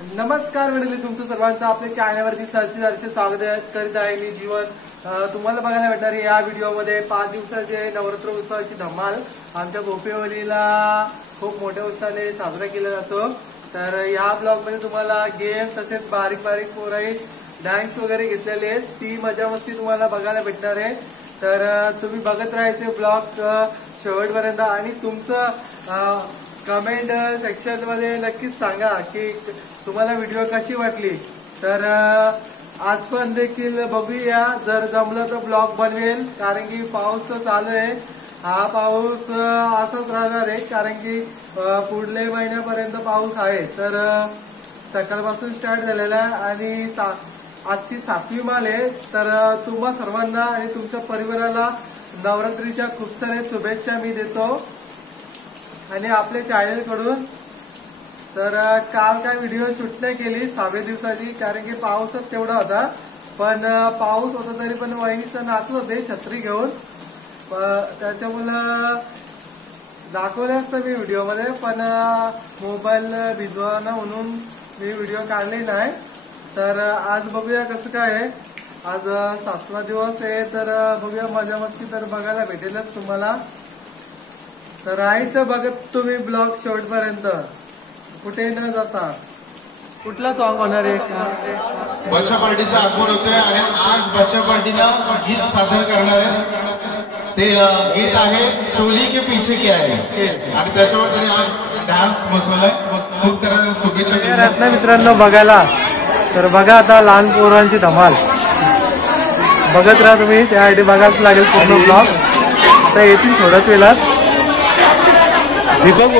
नमस्कार मंडळी, तुमचं सर्वांचं आपल्या चॅनलवरती सरचे स्वागत करीत आहे मी जीवन। तुम्हाला बघायला भेटणार आहे या व्हिडिओमध्ये 5 दिवसाचे नवरात्र उत्सवाची धमाल आमच्या भोपेवलीला खूप मोठ्या उत्साहाने साजरा केला जातो। तर या ब्लॉग मध्ये तुम्हाला गेम तसेच बारीक बारीक पोराई डान्स वगैरे घेतलेले आहेत, ती मजा मस्ती तुम्हाला बघायला भेटणार आहे। तर तुम्ही बघत राहायचे ब्लॉग शेवटपर्यंत आणि तुमचं कमेंट सेक्शन मध्ये नक्कीच सांगा की तुम्हाला व्हिडिओ कशी वाटली। तर आज पण देखील बघूया, जर जमलं तर ब्लॉग बनवेल, कारण की पाऊस तर चालू आहे। हा पाऊस असाच राहणार आहे कारण की पुढल्या महिन्यापर्यंत पाऊस आहे। तर सकाळपासून स्टार्ट झालेला आहे आणि आजची 7वी माल आहे। तर तुम्हा सर्वांना आणि तुमच्या परिवाराला नवरात्रीच्या खूप साऱ्या शुभेच्छा मी देतो आणि आपल्या चॅनल कडून। तर काल काय व्हिडिओ शूट नाही केली 6व्या दिवसाची, कारण की पाऊसच तेवढा होता। पण पाऊस होता तरी पण वहिनीचं नाचत होते छत्री घेऊन, त्याच्यामुळे दाखवले असतं मी व्हिडिओ मध्ये, पण मोबाईल भिजवाना म्हणून मी व्हिडिओ काढले नाही। तर आज बघूया कसं काय आहे। आज 7वा दिवस आहे, तर बघूया मजा मस्ती तर बघायला भेटेलच तुम्हाला। तर राहायचं बघत तुम्ही ब्लॉग शेवटपर्यंत, कुठे न जाता। कुठला सॉन्ग होणार आहे? बच्चा पार्टीचा आगमन होतोय आणि आज बच्चा पार्टीनं गीत सादर करणार आहे। ते गीत आहे चोली के पीछे क्या है आणि त्याच्यावर त्यांनी आज डान्स बसवलाय। खूप साऱ्या शुभेच्छा रत्न मित्रांनो बघायला। तर बघा आता लहान पोरांची धमाल बघत राहा तुम्ही, त्यासाठी बघायला लागेल पूर्ण ब्लॉग। आता येतील थोड्याच वेळात दीपक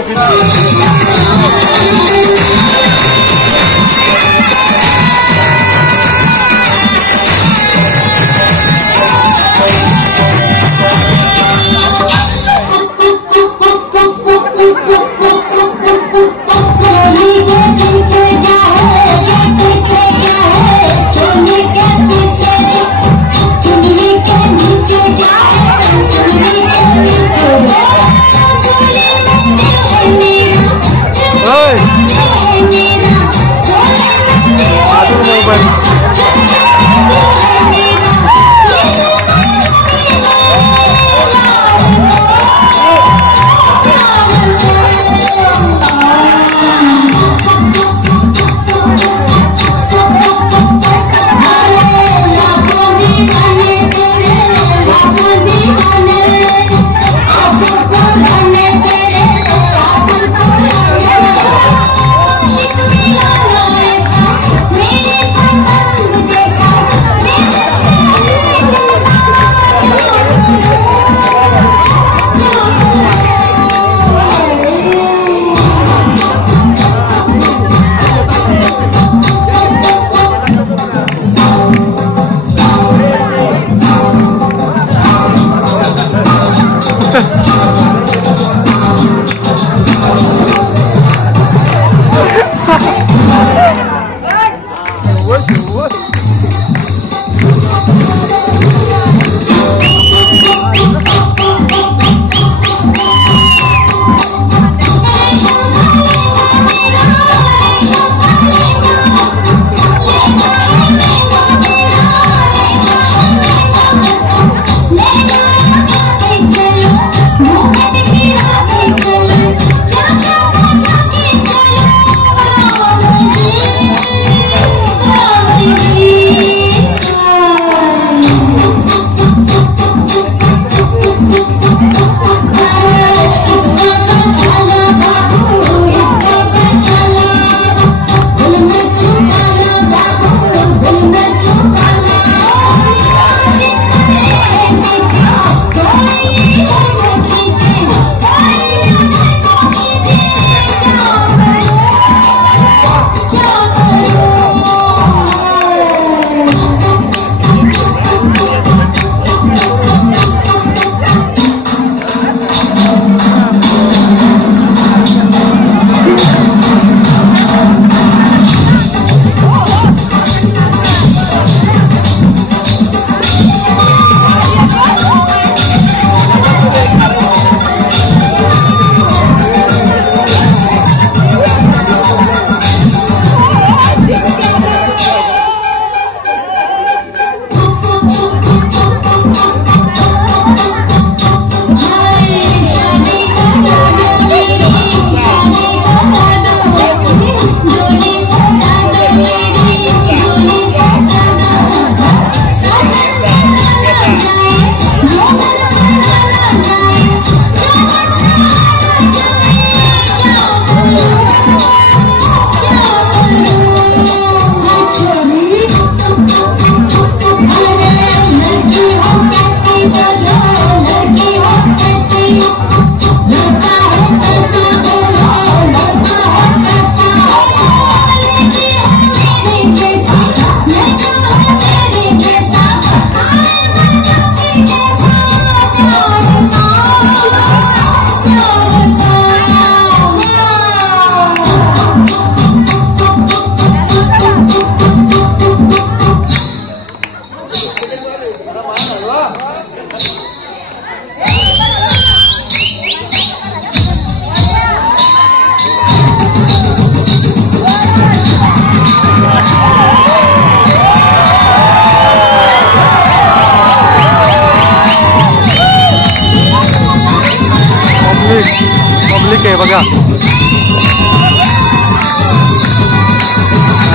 बघा.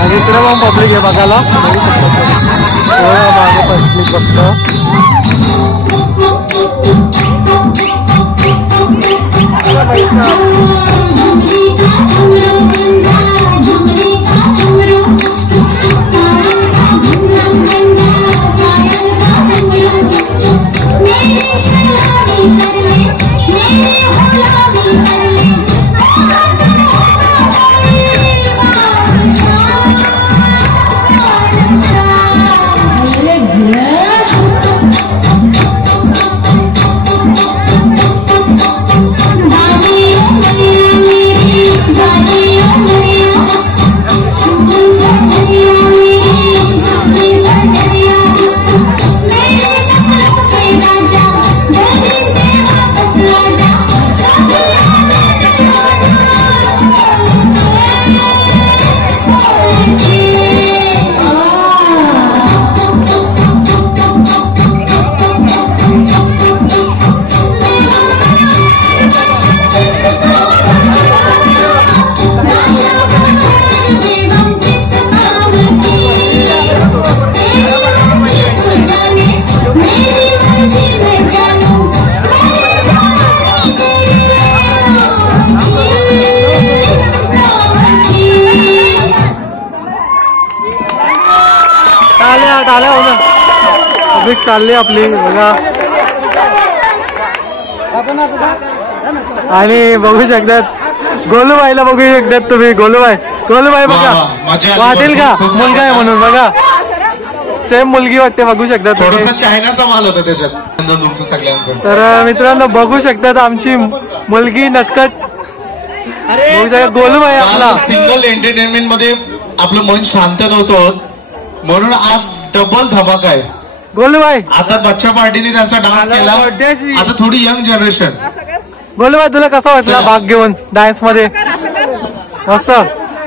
आणि इकडे पण पब्लिक आहे बघायला. मागे पब्लिक बघतो. चालली आपली बघा. आणि बघू शकतात गोलूबाईला बघू शकतात तुम्ही. गोलूबाई बघा वाटेल का मुलगा आहे म्हणून बघा. सेम मुलगी वाटते बघू शकतात. थोडासा चायनाचा माल होता त्याच्यात. तुमचं सगळ्यांचं. तर मित्रांनो बघू शकतात आमची मुलगी नटखट गोलूबाई. आपला सिंगल एंटरटेनमेंट मध्ये आपलं मन शांत नव्हतं म्हणून आज डबल धमाका आहे. गोलूबाई आता बच्चा पार्टीने त्यांचा डान्स केला. आता थोडी यंग जनरेशन. गोलूबाई तुला कसा वाटला भाग घेऊन डान्स मध्ये? मस्त.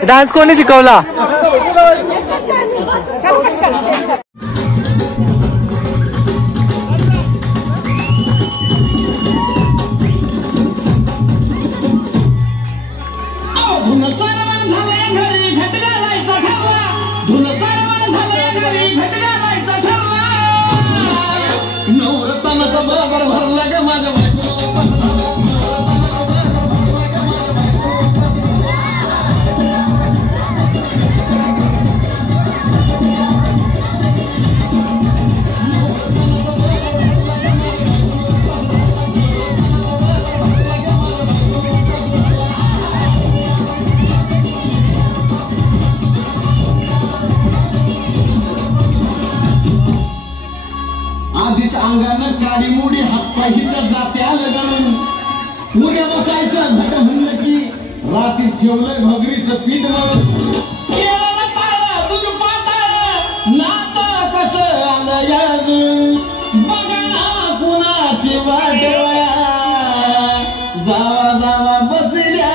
डान्स कोणी शिकवला? अंगानं काळी मुडी हातपायीच्या जात्या लगून उद्या बसायचं घट म्हणलं की रात्रीच ठेवलं घोगरीचं पीठ म्हणून तुझं पाताळ नात कसं आलं बघा ना कुणाची वाट जावा जावा बसल्या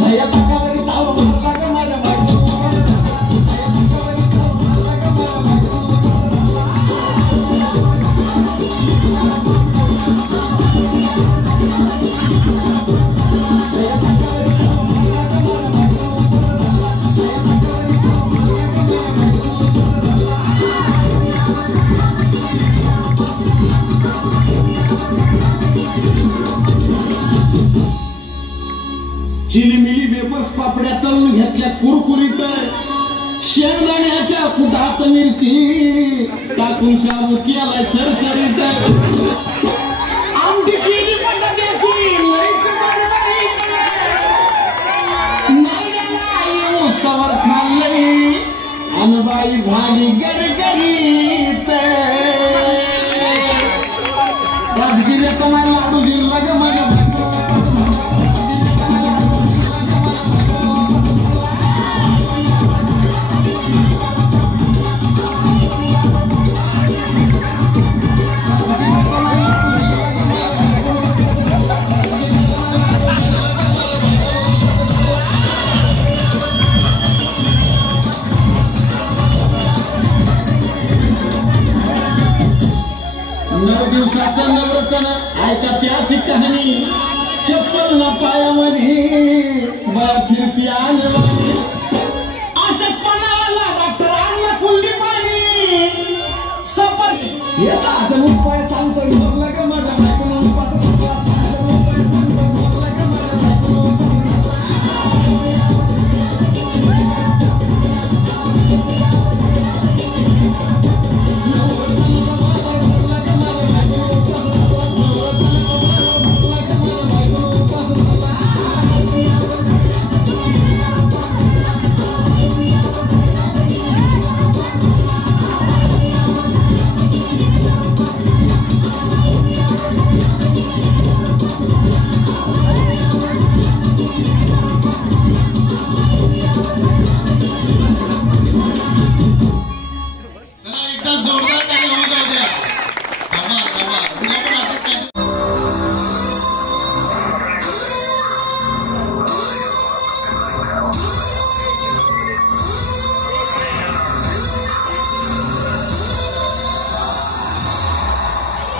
धया तकावरी ताव म्हणला का माझ्या चिलीमिली वेपर्स पापड्या तळून घेतल्या कुरकुरीत शेंगदाण्याच्या कुटात मिरची टाकून शाबू केलाय सरसरीत आमटी केली बटाट्याची उस्तावर खाल्लंय अनबाई झाली गरगरीत राजगिऱ्याचा नाही लाडू दिला ग माझ्या दिवसाचं नवरत्न ऐका त्याची कहाणी वळण पायामध्ये बया फिरती आणवानी अशक्तपणाला डॉक्टरांना कुल्ली पाणी सफर याचा अजून उपाय सांगतो भरला का माझ्या बायकोनं उपास धरला अजून उपाय सांगतो भरला का माझ्या बायकोनं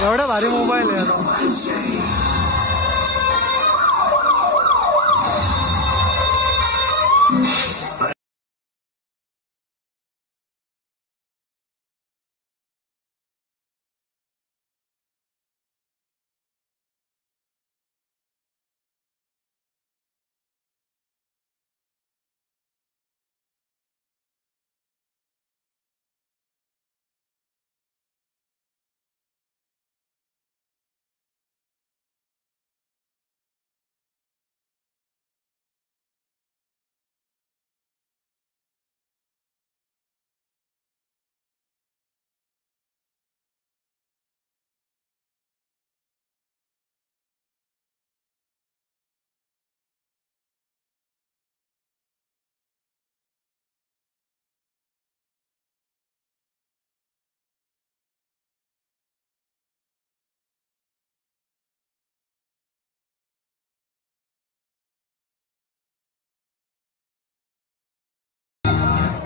एवढा भारी मोबाईल आहे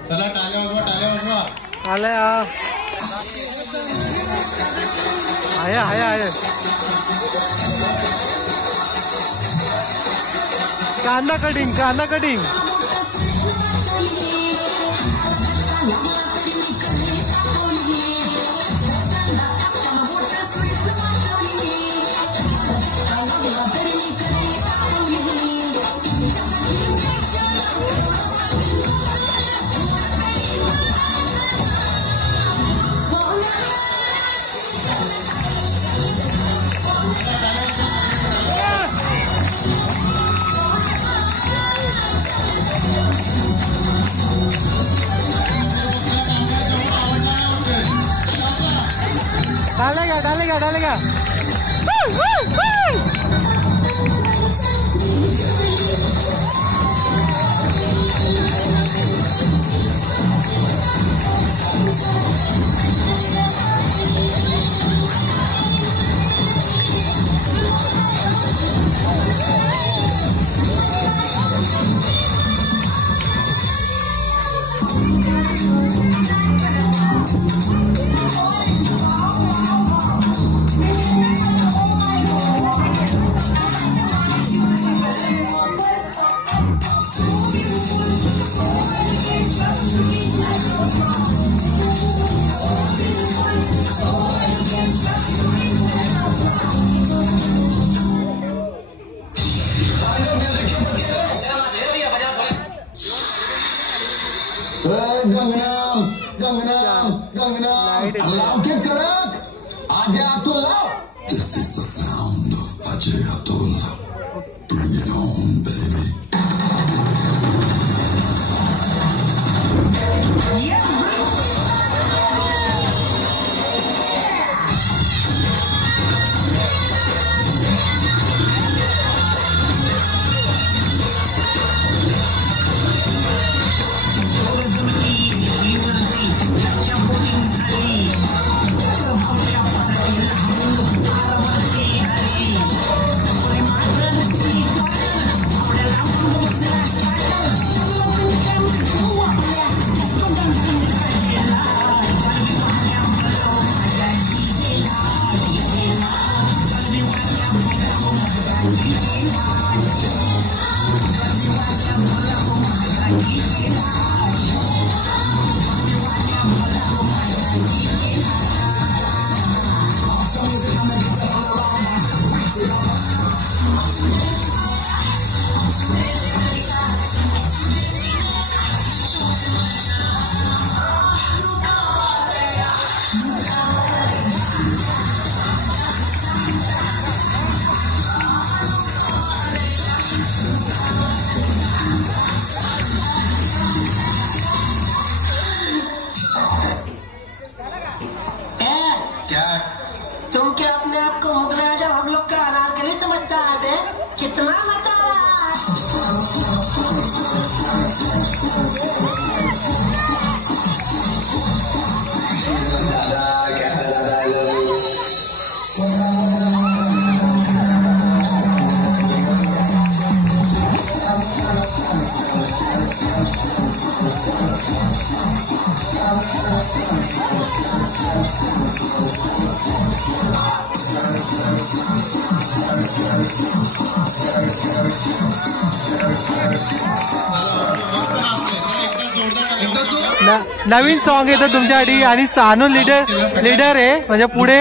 चला टाळ्या वाजवा आलाय आहे कांदा कटिंग डालेगा Light लाव के कडक आज अतुल लाव. This is the sound of Ajay Atul. Bring it on, baby. कितना बतावा नवीन सॉन्ग येतं तुमच्यासाठी आणि सानू लीडर आहे म्हणजे पुढे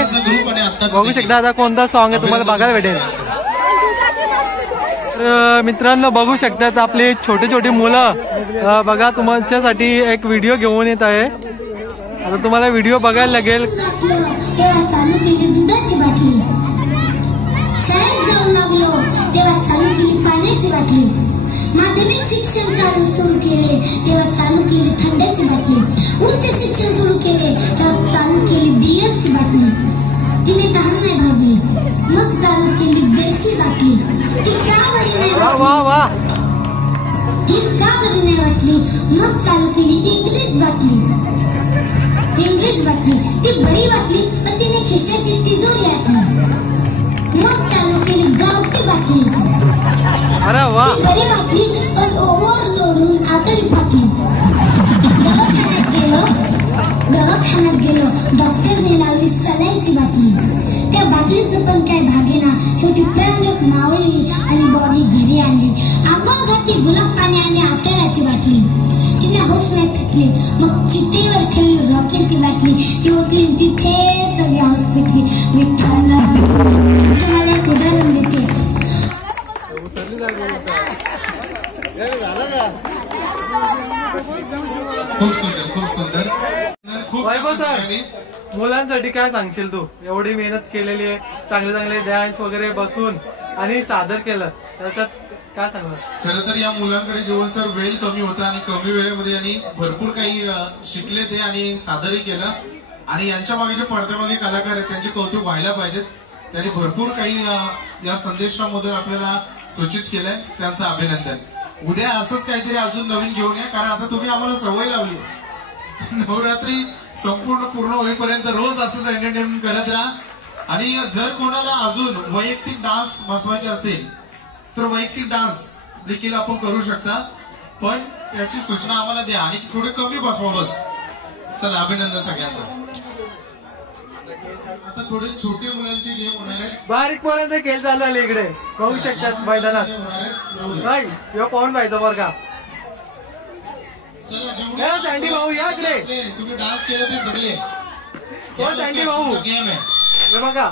बघू शकता आता कोणता सॉन्ग आहे तुम्हाला बघायला भेटेल. तर मित्रांनो बघू शकतात आपली छोटी छोटी मुलं बघा तुमच्यासाठी एक व्हिडिओ घेऊन येत आहे. आता तुम्हाला व्हिडिओ बघायला लागेल. तेव्हा चालू केली दुधाची बाटली, शाळेत जाऊ लागलो तेव्हा चालू केली पाण्याची बाटली, माध्यमिक शिक्षण सुरू केले तेव्हा चालू केली थंड्याची बाटली, उच्च शिक्षण सुरू केले तेव्हा चालू केली बियरची बाटली, तिने तहान नाही भागली मग चालू केली देशी बाटली, ती का बरी नाही वाटली मग चालू केली इंग्लिश बाटली, ती बरी वाटली पण तिने खिशाची तिजोरी आटली, मग चालू केली गावठी बाटली, अरे वा ती बरी वाटली पण ओव्हरलोडून आतडी फाटली, दवाखान्यात गेलो डॉक्टरने लावली सलाईची बाटली, त्या बाटलीचं पण काय भागेना शेवटी प्रांजक मावळली आणि बॉडी घरी आणली, आंघोळ घातली गुलाब पाणी आणि आतड्याची बाटली, तिने हौस नाही पिटली मग चितेवर ठेवली रॉकेलची बाटली, ती ओतली तिथे सगळी हौस पिटली. विठ्ठल तुम्हाला एक उदाहरण देते. खूप सुंदर वैभव सर मुलांसाठी काय सांगशील तू? एवढी मेहनत केलेली आहे, चांगले चांगले डान्स वगैरे बसून आणि सादर केलं त्याच्यात काय सांगणार? खरं तर या मुलांकडे जेव्हा सर वेळ कमी होता आणि कमी वेळेमध्ये यांनी भरपूर काही शिकले ते आणि सादरही केलं आणि यांच्या मागे जे पडद्यामागे कलाकार आहेत त्यांचे कौतुक व्हायला पाहिजेत. त्यांनी भरपूर काही या संदेशामधून आपल्याला सूचित केलंय, त्यांचं अभिनंदन. उद्या असंच काहीतरी अजून नवीन घेऊन या, कारण आता तुम्ही आम्हाला सवय लावली नवरात्री पूर्ण होईपर्यंत रोज असंच एंटरटेनमेंट करत राहा. आणि जर कोणाला अजून वैयक्तिक डान्स बसवायचे असेल तर वैयक्तिक डान्स देखील आपण करू शकता, पण त्याची सूचना आम्हाला द्या आणि थोडे कमी बसवा बस. चला अभिनंदन सगळ्यांचं. आता थोडे छोटे मुलांची गेम होणार आहे, बारीक पोरांचा खेळ चालू आहे इकडे बघू शकतात मैदानात. नाही यो पाहून पाहिजे बरं का. सँडी भाऊ या इकडे, तुम्ही डान्स केले ते सगळे सँडी भाऊ गेम आहे. हे बघा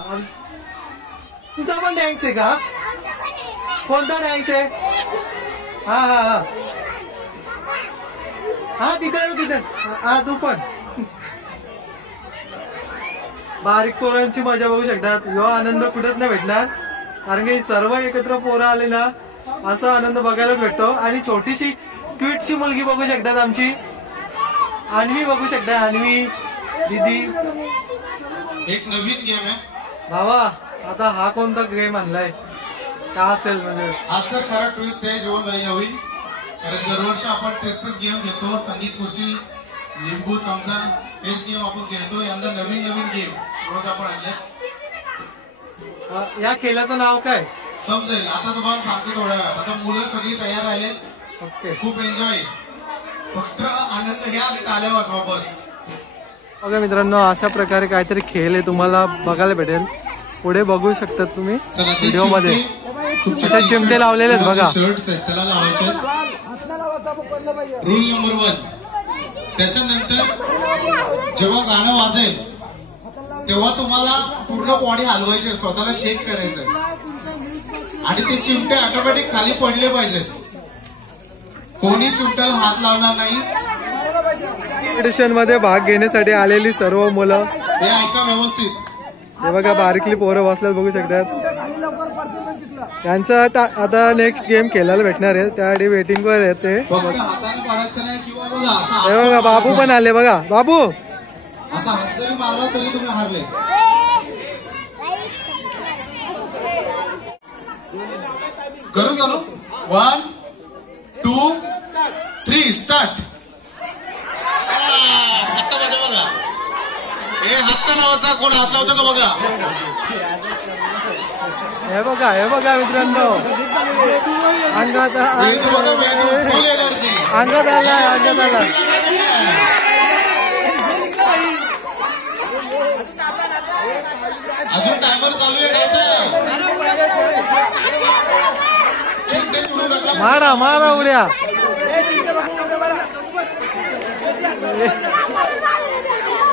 तुमचा पण डॅन्स आहे का? कोणता डॅन्स आहे? हा हा हा हा तिथे हा तू पण. बारीक पोरांची मजा बघू शकतात. यो आनंद कुठेच नाही भेटणार, कारण की सर्व एकत्र पोरं आले ना असा आनंद बघायलाच भेटतो. आणि छोटीशी क्यूटची मुलगी बघू शकतात आमची अन्वी, बघू शकता अन्वी दीदी. एक नवीन गेम आहे भावा. आता हा कोणता गेम आणलाय का असेल म्हणजे? आज तर खरा ट्विस्ट आहे जेव्हा नवीन, कारण दरवर्षी आपण तेच गेम घेतो. संगीत खुर्ची, लिंबू चमचा हेच गेम आपण खेळतो. यंदा नवीन गेम रोज आपण आणले. या खेळाचं नाव काय समजेल आता तुम्हाला सांगतो थोड्या वेळात. आता मुलं सगळी तयार राहिलेत. ओके खूप एन्जॉय, फक्त आनंद घ्या आणि टाळ्या वाजवा बस. ओके मित्रांनो, अशा प्रकारे काहीतरी खेळ आहे तुम्हाला बघायला भेटेल. पुढे बघू शकतात तुम्ही व्हिडिओ मध्ये. अशा चिमटे लावलेले आहेत बघा. शर्ट्स आहेत त्याला लावायचे. रूल नंबर 1, त्याच्यानंतर जेव्हा गाणं वाजेल तेव्हा तुम्हाला पूर्ण बॉडी हलवायची, स्वतःला शेक करायचं आणि ते चिमटे ऑटोमॅटिक खाली पडले पाहिजेत. कोणी चिमट्याला हात लावणार नाही. कॉम्पिटिशन मध्ये भाग घेण्यासाठी आलेली सर्व मुलं हे ऐका व्यवस्थित. हे बघा बारीकली पोरं बसल्यात बघू शकतात. यांचा आता नेक्स्ट गेम खेळायला भेटणार आहे, त्यासाठी वेटिंग वर आहेत ते. हाताने पाडायचं नाही किंवा बघा हे बघा बाबू पण आले बघा. बाबू असा हात जरी मारला तरी तुम्ही हारले. करू चालू 1 2 3 स्टार्ट. हात बघा हे हात लावायचा कोण हात लावतो का बघा. हे बघा मित्रांनो अंगात आला. अजून टायमर चालू आहे मारा उड्या.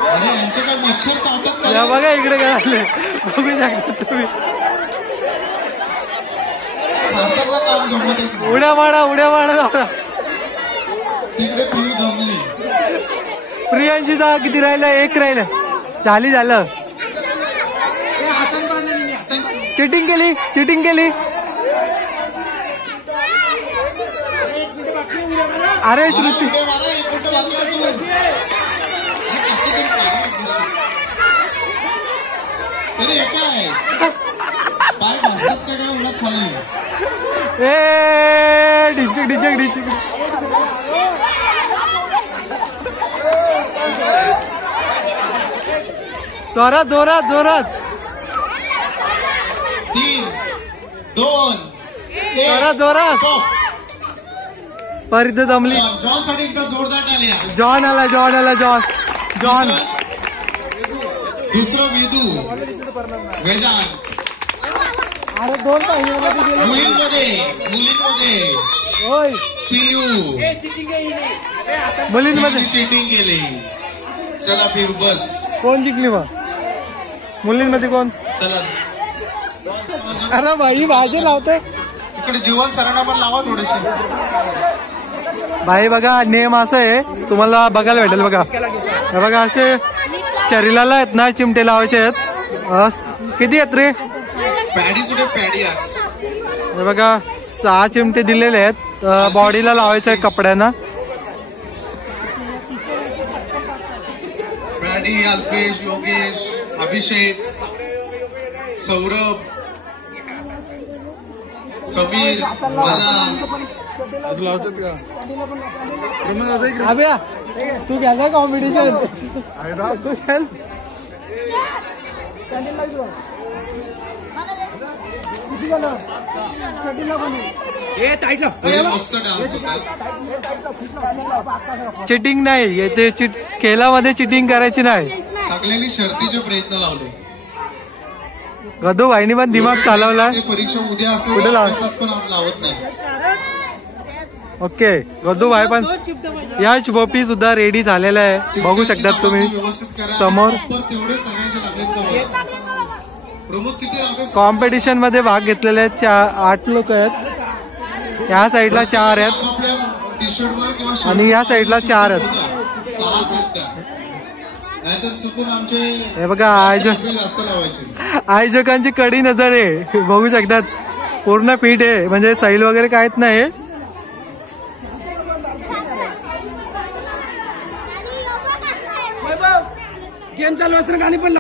अरे यांचे काय मच्छर चावतात या बघा इकडे काय आले बघू शकता तुम्ही. सातारला काम जमत उड्या मारा तिकडे पिऊ जमली. प्रियांशीचा किती राहिलं? 1 राहिलं. झालं. चिटिंग केली. अरे श्रुती अरे काय पाय भासतात का काय उन्हात खाली. डिचक जोरात 3 2 1 जोरात. परित जमली. जॉन साठी एकदा जोरदार टाळ्या. जॉन आला. जॉन दुसरं वेदांत. अरे 2 पाहिजे मुलींमध्ये होय. पियू मुलींमध्ये चिटिंग केली. चला पियू बस. कोण जिंकली मग? मुलींमध्ये कोण? चला अरे भाई भाजी लावते इकडे. जीवन सरांना पण लावा थोडेसे. भाई बघा नेम असं आहे तुम्हाला बघायला भेटेल बघा. हे बघा असे शरीराला आहेत ना चिमटे लावायचे आहेत. किती आहेत रे? पॅडी कुठे? पॅडी आज हे बघा 6 चिमटे दिलेले आहेत. बॉडीला लावायचं आहे कपड्यांना. पॅडी अल्पेश, योगेश, अभिषेक, सौरभ, समीर, अभ्या तू घ्यायचा कॉम्पिटिशन. तू खेळ. मस्त डान्स होता. चिटिंग नाही ते खेळामध्ये चिटिंग करायची नाही. सगळ्यांनी शर्तीचे प्रयत्न लावले. गदू भाईनी पण दिमाग चालवला. परीक्षा उद्या असते पण आज लावत नाही. ओके गदू भाई पण यश गोपी सुद्धा रेडी झालेला आहे. बघू शकतात तुम्ही समोर. कॉम्पिटिशन मध्ये भाग घेतलेले आहेत 8 लोक आहेत. या साईडला 4 आहेत आणि या साईडला 4 आहेत. हे बघा आयोजकांची कडी नजर आहे. बघू शकतात पूर्ण पीठ आहे म्हणजे सैल वगैरे काहीच नाही. गेम चालू असताना गाणी पण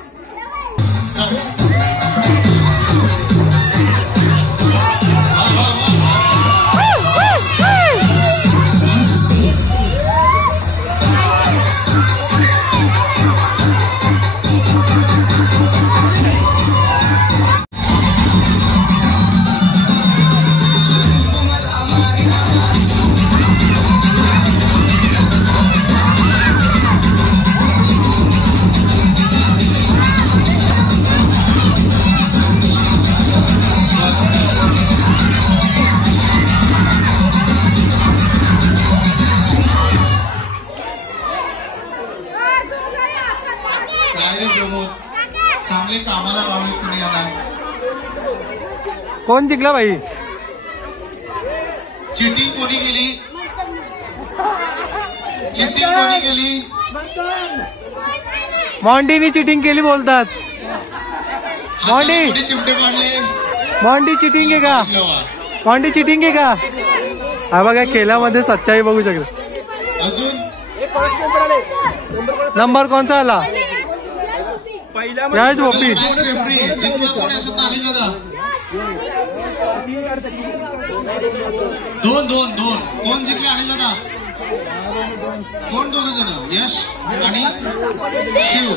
चांगले कामाला लावले तुम्ही याला. कोण जिंकला भाई? चिटिंग कोणी केली? चिटिंग कोणी केली? मॉन्टीनी चिटिंग केली बोलतात. मॉन्टी चिमटे पाडले. मॉन्टी चिटिंग आहे का? मॉन्टी चिटिंग आहे का? हा बघा खेळामध्ये सच्चाई बघू शकता. अजून नंबर कोणचा आला? यश गोपी. जिंकला कोण याच्या ताली दादा. दोन दोन दोन कोण जिंकले आहे दादा? कोण दोघे जण? यश आणि शिव.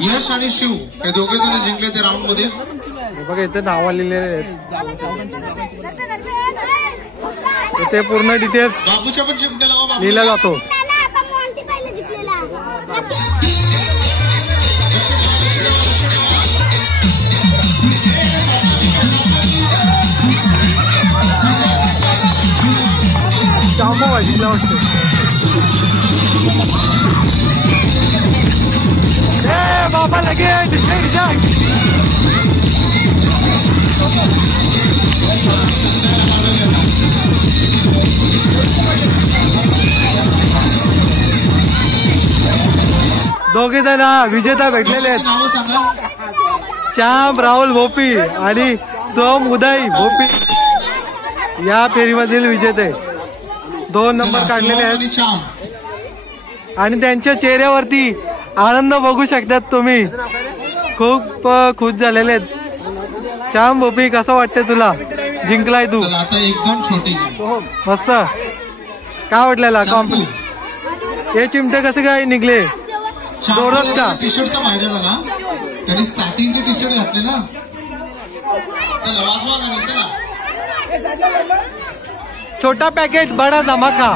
यश आणि शिव हे दोघे जण जिंकले त्या राऊंड मध्ये. बघा इथे नाव लिहिलेले आहेत, इथे पूर्ण डिटेल्स बाबूच्या पण चिमट्याला लिहिला जातो. चांबो वाजला वाटतं. ए बाबा लगे दोघे जण विजेता भेटलेले आहेत. नाव सांगा. चाम राहुल भोपी आणि सोम उदय भोपी या फेरीमधील विजेते 2 नंबर काढलेले आहेत आणि त्यांच्या चेहऱ्यावरती आनंद बघू शकतात तुम्ही. खूप खुश झालेले आहेत. चाम भोपी कसं वाटतंय तुला? जिंकलाय तू. आता एकदम छोटी मस्त. काय वाटलेला कॉम्प्ली? हे चिमटे कसे काय निघले? दोरच का? टी शर्टचा फायदा झाला. त्यांनी सॅटिनचे टी शर्ट घातले ना. चला वाजवा गाणी चला. छोटा पॅकेट बडा धमाका.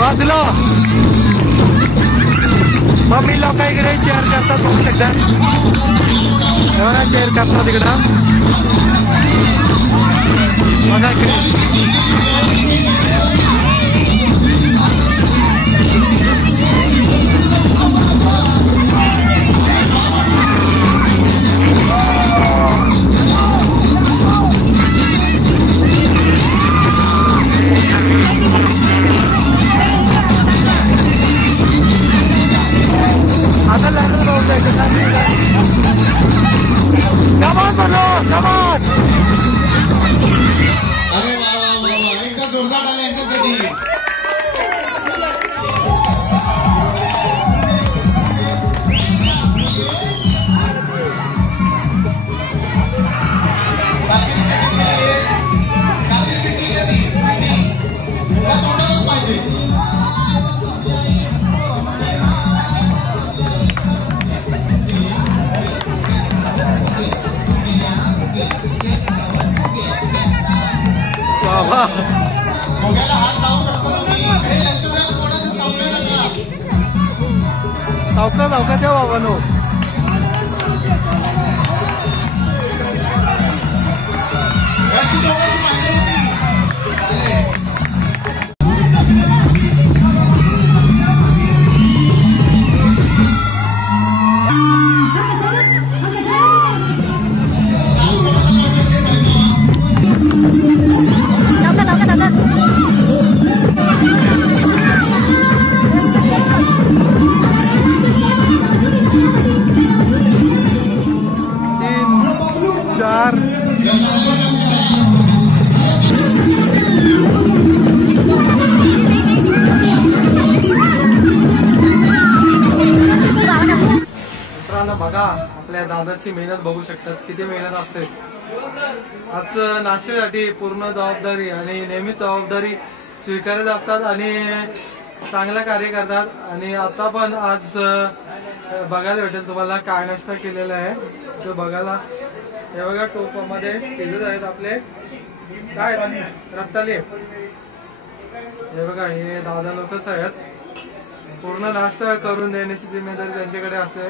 बाजूला मम्मी लोक इकडे चेअर करतात बघू शकतात. एवढा चेअर करतात तिकडं बघा इकडे. आता लागलं कमान बोलो कमान. अरे वा वा वा वा एकदा जोरदार आले यांच्यासाठी. बाबा मोग्याला हात लावू शकतो तुम्ही. कोणाचं संपलं नका. सावका सावका त्या बाबानो. याची दोघांची फायनल होती. बघा आपल्या दादाची मेहनत बघू शकतात, किती मेहनत असते. आज नाशिकसाठी पूर्ण जबाबदारी आणि नेहमीच जबाबदारी स्वीकारत असतात आणि चांगलं कार्य करतात. आणि आता पण आज बघायला भेटेल तुम्हाला काय नाश्ता केलेला आहे तो बघायला. हे बघा टोपामध्ये शिजत आहेत आपले काय रत्ताले. हे बघा हे दादा लोकच आहेत. पूर्ण नाश्ता करून देण्याची जिम्मेदारी त्यांच्याकडे असते.